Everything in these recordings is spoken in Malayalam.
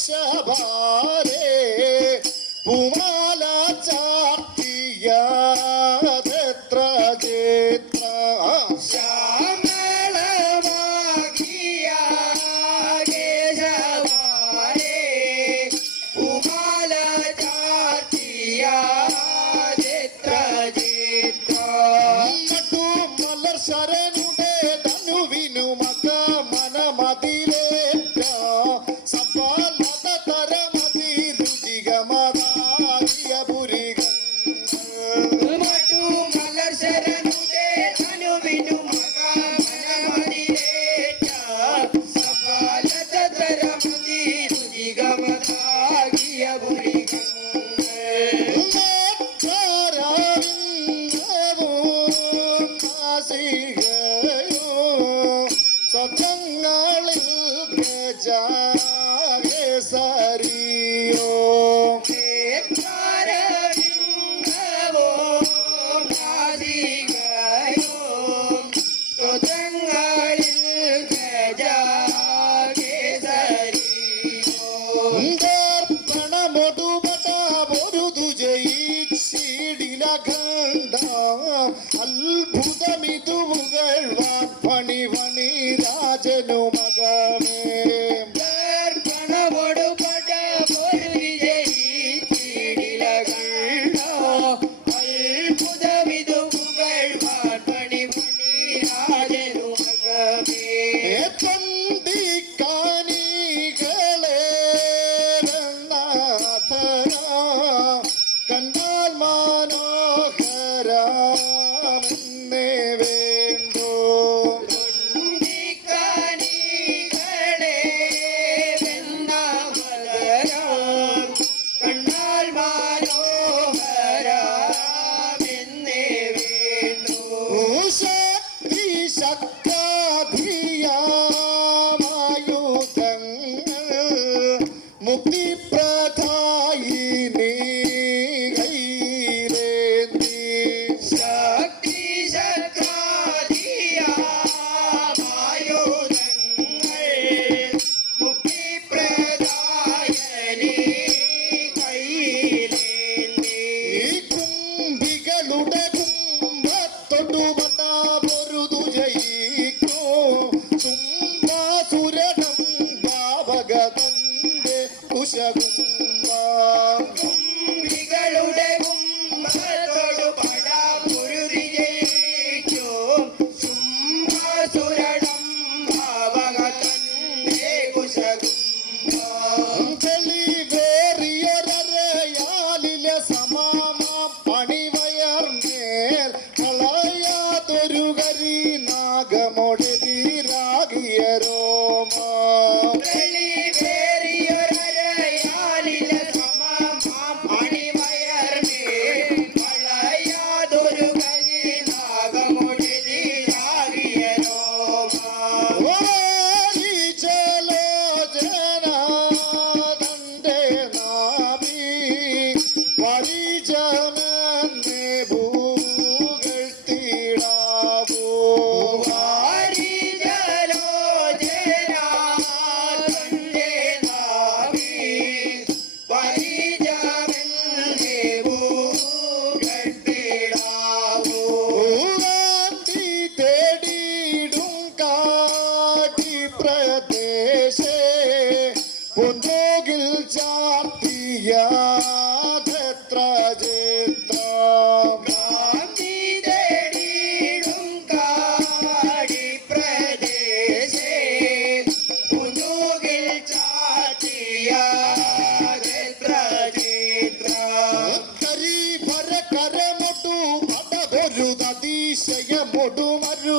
ശബാരേ പൂമാല ചാത്തിയതെത്ര ചേത്ര ശ്യാമളമാകിയ ശബാര Come on. new ತಾಯಿ കരുകരി നാഗമൊഴി കരളിൽ ചാർത്തിയാതെത്ര ചിത്രം കരീഭര കരമൊട്ടു അതൊരു നദീശയമൊടുമരൂ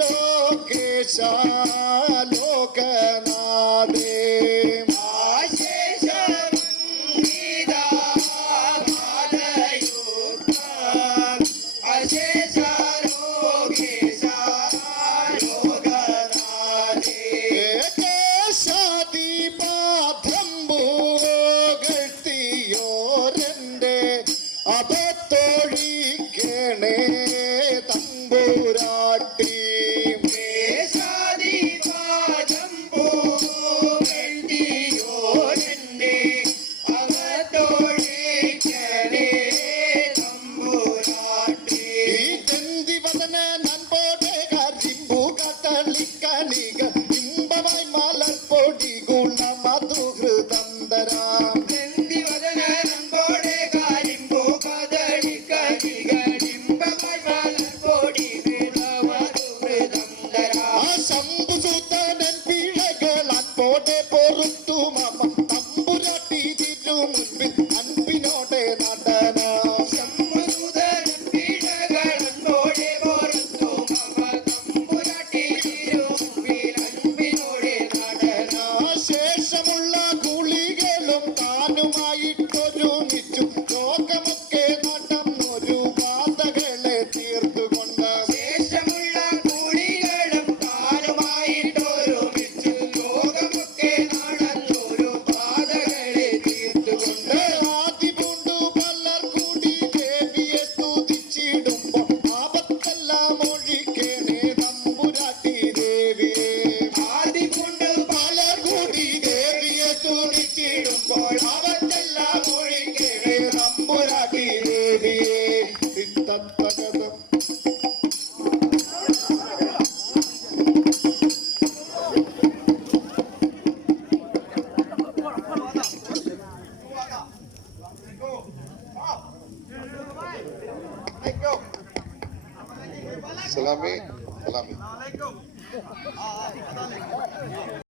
লোকে চালো কেনা দে